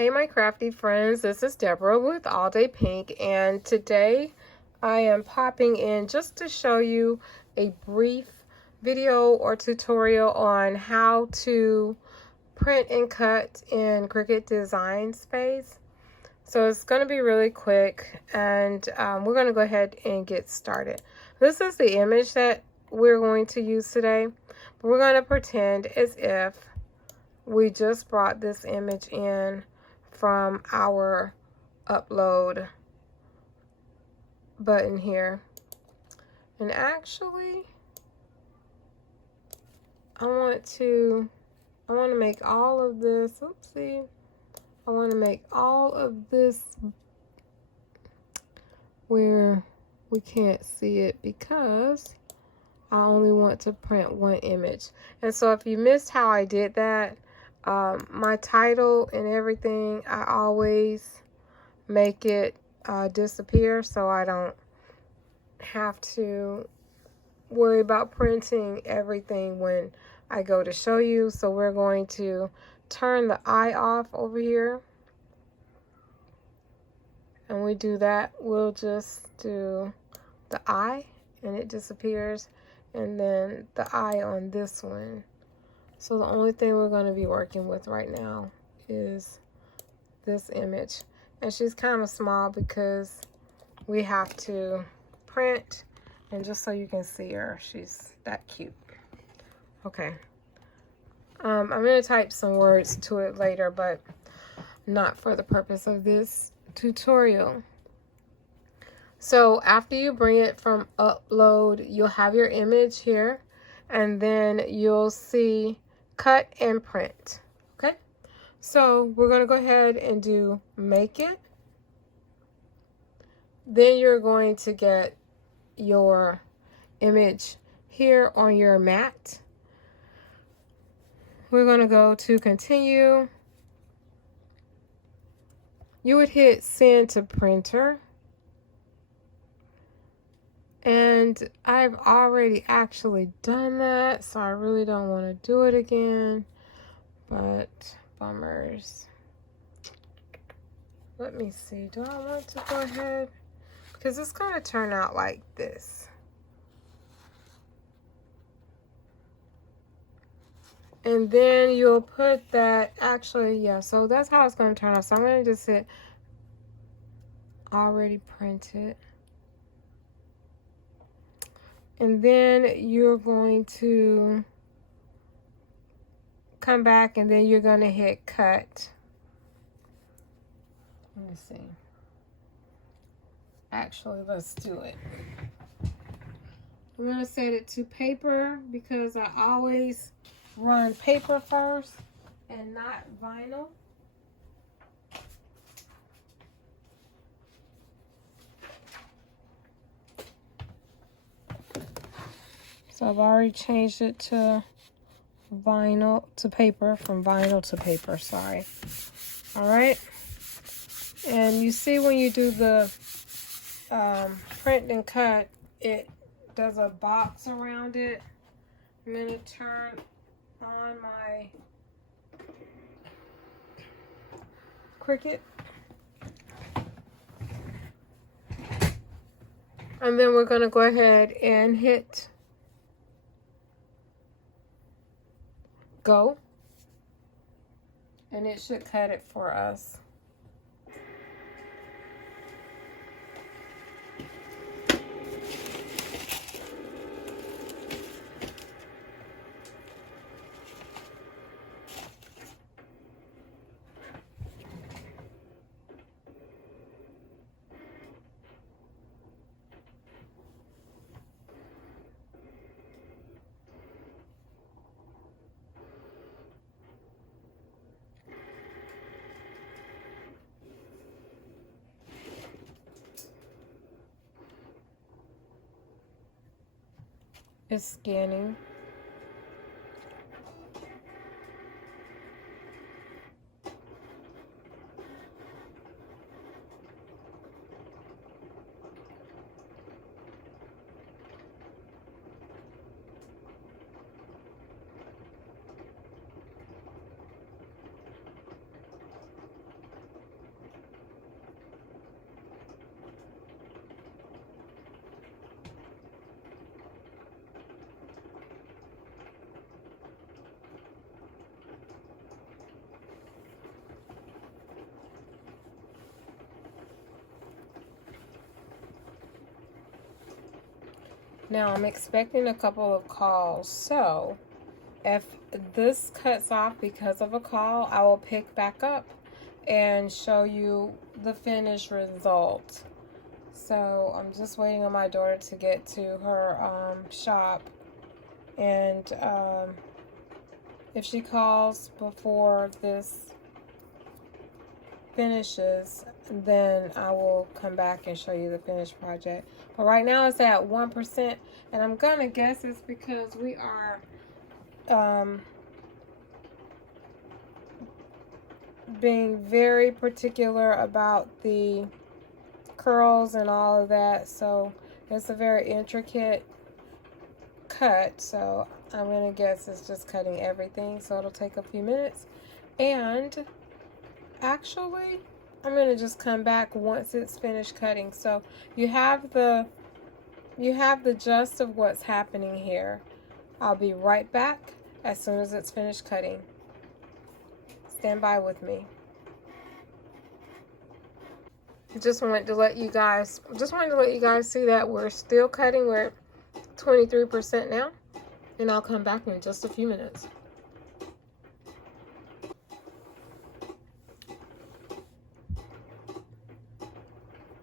Hey my crafty friends, this is Deborah with All Day Pink, and today I am popping in just to show you a brief video or tutorial on how to print and cut in Cricut Design Space. So it's going to be really quick, and we're going to go ahead and get started. This is the image that we're going to use today, but we're going to pretend as if we just brought this image in from our upload button here. And actually, I want to make all of this, oopsie, I want to make all of this where we can't see it because I only want to print one image. And so if you missed how I did that, my title and everything, I always make it disappear so I don't have to worry about printing everything when I go to show you. So we're going to turn the eye off over here. And we do that, we'll just do the eye and it disappears, and then the eye on this one. So the only thing we're going to be working with right now is this image. And she's kind of small because we have to print, and just so you can see her, she's that cute. Okay. I'm going to type some words to it later, but not for the purpose of this tutorial. So after you bring it from upload, you'll have your image here, and then you'll see cut and print. Okay, so we're going to go ahead and do make it. Then you're going to get your image here on your mat. We're going to go to continue. You would hit send to printer. And I've already actually done that, so I really don't want to do it again. But bummers. Let me see. Do I want to go ahead? Because it's going to turn out like this. And then you'll put that, actually, yeah, so that's how it's going to turn out. So I'm going to just hit already printed. And then you're going to come back, and then you're going to hit cut. Let me see. Actually, let's do it. I'm going to set it to paper because I always run paper first and not vinyl. So I've already changed it to vinyl to paper, from vinyl to paper, sorry. All right. And you see when you do the print and cut, it does a box around it. I'm going to turn on my Cricut. And then we're going to go ahead and hit go, and it should cut it for us. It's scanning. Now I'm expecting a couple of calls, so if this cuts off because of a call, I will pick back up and show you the finished result. So I'm just waiting on my daughter to get to her shop, and if she calls before this finishes, then I will come back and show you the finished project. But right now it's at 1%, and I'm gonna guess it's because we are being very particular about the curls and all of that. So it's a very intricate cut, so I'm gonna guess it's just cutting everything, so it'll take a few minutes. And actually, I'm gonna just come back once it's finished cutting. So you have the gist of what's happening here. I'll be right back as soon as it's finished cutting. Stand by with me. Just wanted to let you guys see that we're still cutting. We're at 23% now, and I'll come back in just a few minutes.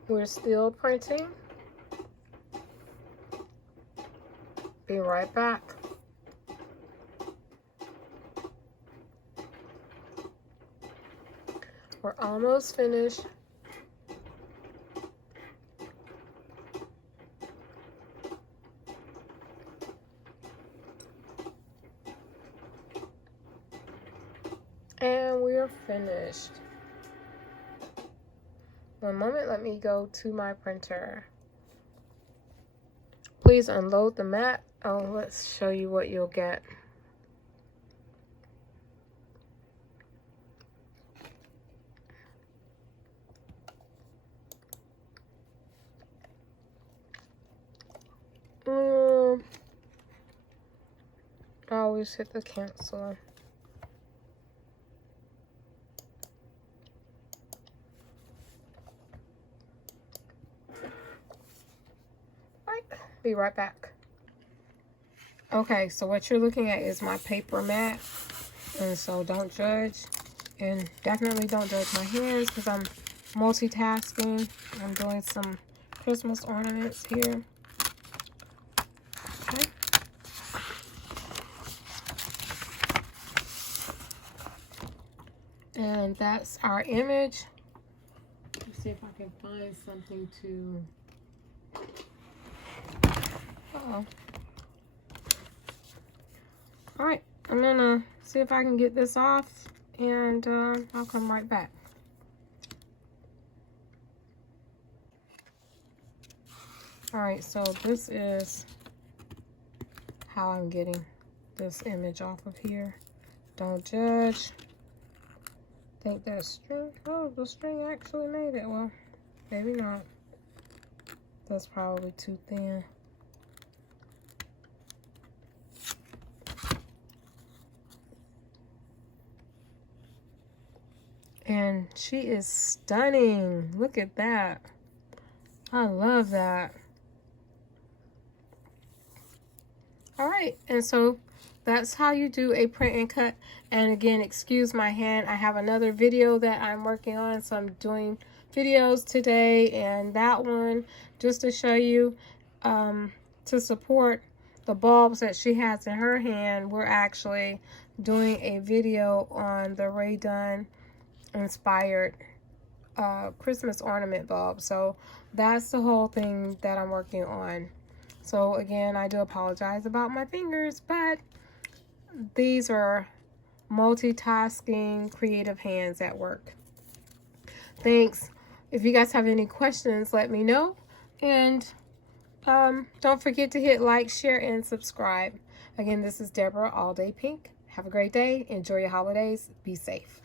We're still printing. Be right back. We're almost finished. And we're finished. One moment, let me go to my printer. Please unload the mat. Oh, let's show you what you'll get. I always hit the cancel. Be right back. Okay, so what you're looking at is my paper mat, and so don't judge, and definitely don't judge my hands because I'm multitasking. I'm doing some Christmas ornaments here. Okay. And that's our image. Let's see if I can find something to... Uh-oh. All right, I'm gonna see if I can get this off, and I'll come right back. All right, so this is how I'm getting this image off of here. Don't judge. Think that string, oh, the string actually made it. Well, maybe not. That's probably too thin. And she is stunning. Look at that. I love that. All right, and so that's how you do a print and cut. And again, excuse my hand. I have another video that I'm working on, so I'm doing videos today, and that one just to show you to support the bulbs that she has in her hand. We're actually doing a video on the Ray Dunn inspired Christmas ornament bulb. So that's the whole thing that I'm working on. So again, I do apologize about my fingers, but these are multitasking creative hands at work. Thanks. If you guys have any questions, let me know, and don't forget to hit like, share, and subscribe. Again, this is Deborah All Day Pink. Have a great day. Enjoy your holidays. Be safe.